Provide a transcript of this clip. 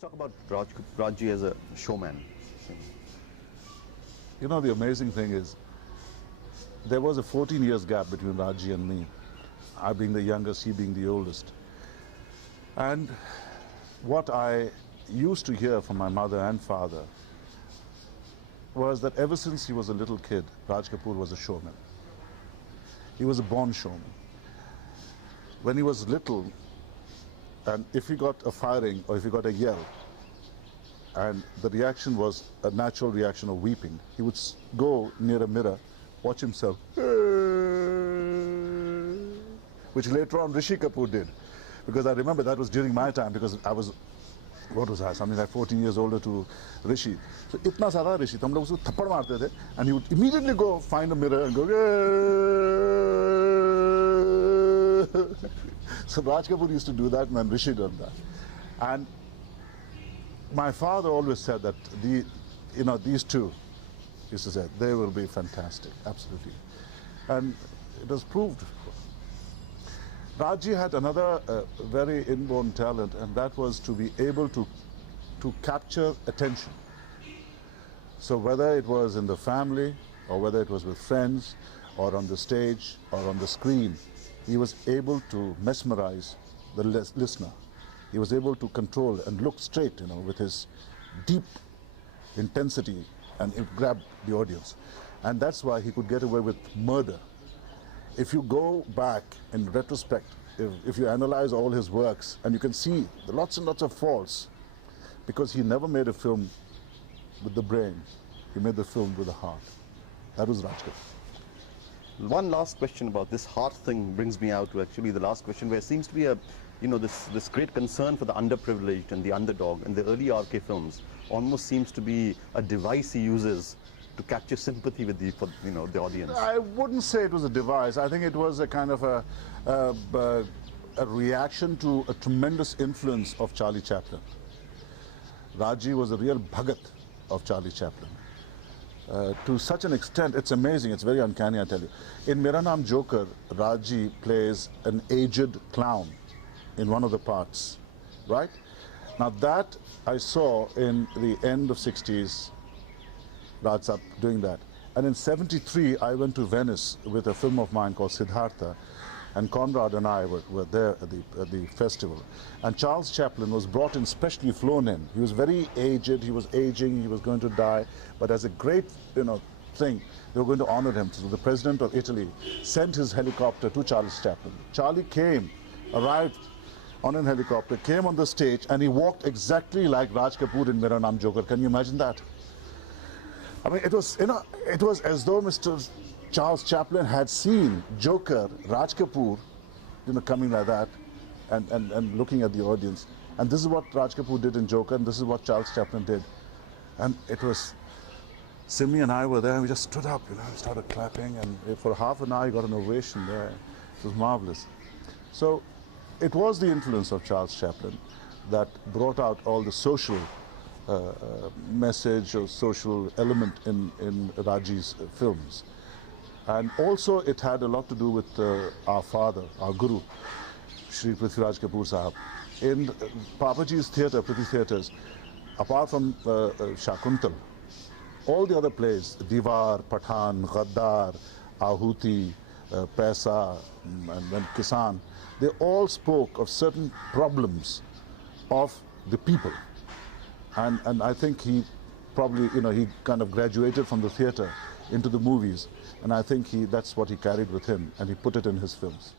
Let's talk about Rajji as a showman. You know, the amazing thing is, there was a 14 years gap between Rajji and me. I being the youngest, he being the oldest. And what I used to hear from my mother and father was that ever since he was a little kid, Raj Kapoor was a showman. He was a born showman. When he was little, and if he got a firing or if he got a yell, and the reaction was a natural reaction of weeping, he would go near a mirror, watch himself, which later on Rishi Kapoor did. Because I remember that was during my time, because I was, what was I, something like 14 years older to Rishi. So itna sada Rishi, hum log usko thappad marte the, and he would immediately go find a mirror and go, so Raj Kapoor used to do that when Rishi did that. And my father always said that these two, used to say, they will be fantastic, absolutely. And it was proved. Rajji had another very inborn talent, and that was to be able to capture attention. So whether it was in the family, or whether it was with friends, or on the stage, or on the screen, he was able to mesmerize the listener. He was able to control and look straight, with his deep intensity, and it grabbed the audience. And that's why he could get away with murder. If you go back in retrospect, if you analyze all his works, and you can see lots and lots of faults, because he never made a film with the brain, he made the film with the heart. That was Raj Kapoor. One last question about this heart thing brings me out to actually the last question, where it seems to be this great concern for the underprivileged and the underdog. In the early RK films, almost seems to be a device he uses to capture sympathy with the audience. I wouldn't say it was a device. I think it was a kind of a reaction to a tremendous influence of Charlie Chaplin. Rajji was a real bhagat of Charlie Chaplin. To such an extent, it's amazing, it's very uncanny, I tell you. In Mera Naam Joker, Rajji plays an aged clown in one of the parts, right? Now that I saw in the end of 60s, Raj Saab doing that. And in 73, I went to Venice with a film of mine called Siddhartha, and Conrad and I were there at the festival. And Charles Chaplin was brought in, specially flown in. He was very aged, he was aging, he was going to die, but as a great, thing, they were going to honor him. So the president of Italy sent his helicopter to Charles Chaplin. Charlie came, arrived on a helicopter, came on the stage, and he walked exactly like Raj Kapoor in Mera Naam Joker. Can you imagine that? I mean, it was as though Mr. Charles Chaplin had seen Joker, Raj Kapoor, coming like that, and looking at the audience. And this is what Raj Kapoor did in Joker, and this is what Charles Chaplin did. And it was, Simi and I were there, and we just stood up, started clapping, and for half an hour, he got an ovation there. It was marvelous. So it was the influence of Charles Chaplin that brought out all the social message or social element in Rajji's films. And also it had a lot to do with our father, our guru, Shri Prithviraj Kapoor Sahab. In Papaji's theatre, Prithvi Theatres, apart from Shakuntal, all the other plays, Diwar, Pathan, Ghaddar, Ahuti, Paisa, and Kisan, they all spoke of certain problems of the people. And I think he probably, he kind of graduated from the theatre into the movies. And I think that's what he carried with him, and he put it in his films.